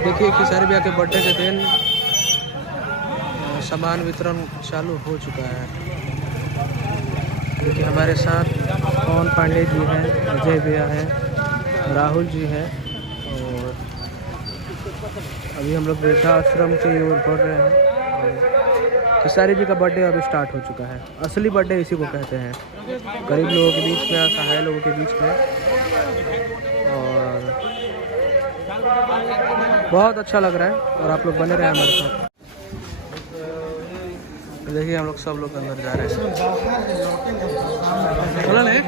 देखिए खेसारी भैया के बर्थडे के दिन सामान वितरण चालू हो चुका है। देखिए हमारे साथ पवन पांडे जी हैं, अजय भैया हैं, राहुल जी हैं और अभी हम लोग वृद्धा आश्रम की ओर बढ़ रहे हैं। और खेसारी जी का बर्थडे अभी स्टार्ट हो चुका है। असली बर्थडे इसी को कहते हैं, गरीब लोगों के बीच में, असहाय लोगों के बीच में। और बहुत अच्छा लग रहा है और आप लोग बने रहे हमारे साथ। देखिए हम लोग सब लोग अंदर जा रहे हैं। बोला नहीं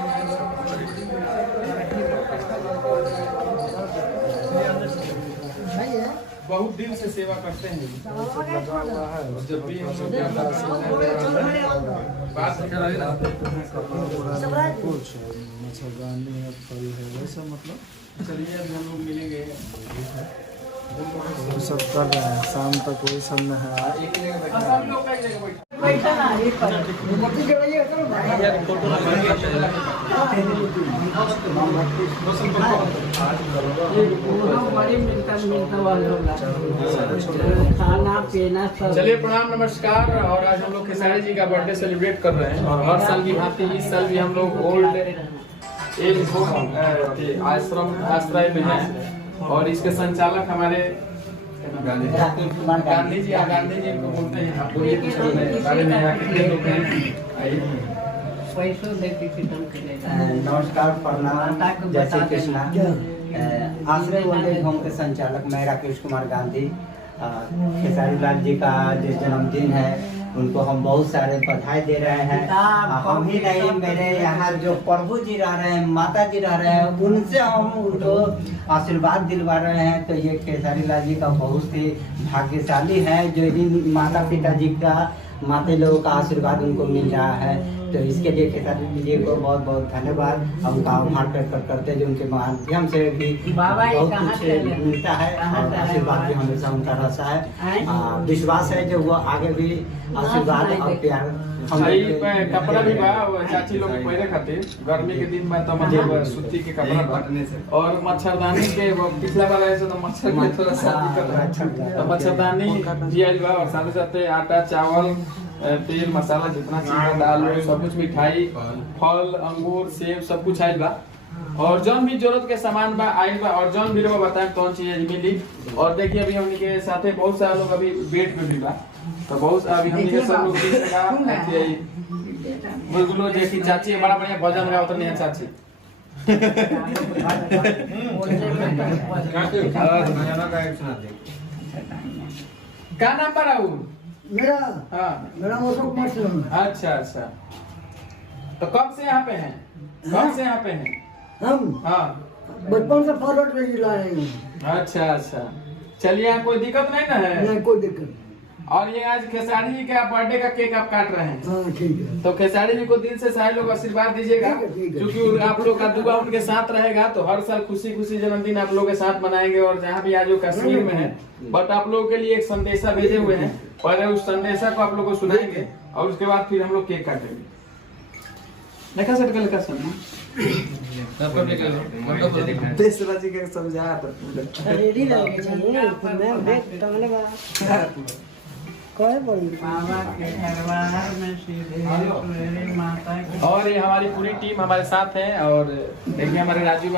बहुत दिन से सेवा करते हैं। जब भी हम लोग मतलब चलिए अभी हम लोग मिलेंगे। सब कर रहे हैं, शाम तक कोई सब न है। चलिए प्रणाम नमस्कार। और आज हम लोग खेसारी जी का बर्थडे सेलिब्रेट कर रहे हैं और हर साल की भांति इस साल भी हम लोग ओल्ड एज होम आश्रय में हैं। और इसके संचालक हमारे गांधी जी को बोलते हैं। आप लोग ये बारे में यहाँ कितने लोग हैं? नमस्कार, प्रणाम, जय श्री कृष्णा। आश्रय ओल्ड एज होम के संचालक मैं राकेश कुमार गांधी। खेसारी लाल जी का जो जन्मदिन है उनको हम बहुत सारे बधाई दे रहे हैं। हम ही नहीं, मेरे यहाँ जो प्रभु जी रह रहे हैं, माता जी रह रहे हैं, उनसे हम उनको आशीर्वाद दिलवा रहे हैं। तो ये खेसारी लाल जी का बहुत ही भाग्यशाली है जो इन माता पिता जी का, माता लोगों का आशीर्वाद उनको मिल रहा है। तो इसके लिए खेसारी जी को बहुत बहुत धन्यवाद। हम उनका आभार व्यक्त करते हैं जो उनके माध्यम से भी बहुत कुछ मिलता है और आशीर्वाद भी हमेशा उनका रहता है। विश्वास है जो वो आगे भी आशीर्वाद और प्यार कपड़ा भी बा चाची लोग पहले खातिर गर्मी के दिन में तो मतलब सूती के कपड़ा बांटने से और मच्छरदानी के पिछला बार ऐसे तो मच्छर में थोड़ा सा दिक्कत है। तो मच्छरदानी भी आइल बा और साथ साथ आटा चावल तेल मसाला जितना चीज दाल सब कुछ, मिठाई फल अंगूर सेब सब कुछ आइल बा। और जौन भी जरूरत के सामान बा आइल बा। और जौन भी बताए कौन चीज मिली। और देखिए अभी हमने के साथ बहुत सारे लोग अभी वेट में भी बा। तो बहुत अभी हमने के सब लोग बोलो जैसी चाची बड़ा बढ़िया भजन गाओ तो नहीं चाची। क्या नाम पर आऊ मेरा हाँ अशोक कुमार। अच्छा अच्छा। तो कब से यहाँ पे हैं? कब से यहाँ पे हैं? हम हाँ बचपन से फॉरवर्ड में लाए हैं। अच्छा अच्छा। चलिए यहाँ कोई दिक्कत नहीं ना है? नहीं, कोई दिक्कत। और ये आज खेसारी जी का बर्थडे का केक आप काट रहे हैं। हाँ ठीक है। तो खेसारी जी को दिल से सारे लोग आशीर्वाद दीजिएगा, क्योंकि आप लोग का दुआ उनके साथ रहेगा। तो हर साल खुशी खुशी जन्मदिन आप लोग के साथ मनाएंगे। और जहाँ भी आज वो कश्मीर में है, बट आप लोगों के लिए एक संदेशा भेजे हुए हैं। पहले उस संदेशा को आप लोग को सुनाएंगे और उसके बाद फिर हम लोग केक काटेंगे। देखा सर कल का सुनना तेसरा जी के समझा रेडी लगे चाहिए मैं देख तमने बा कोई बोल बाबा के दरबार में सीधे माता। और ये हमारी पूरी टीम हमारे साथ है। और देखिए हमारे राजू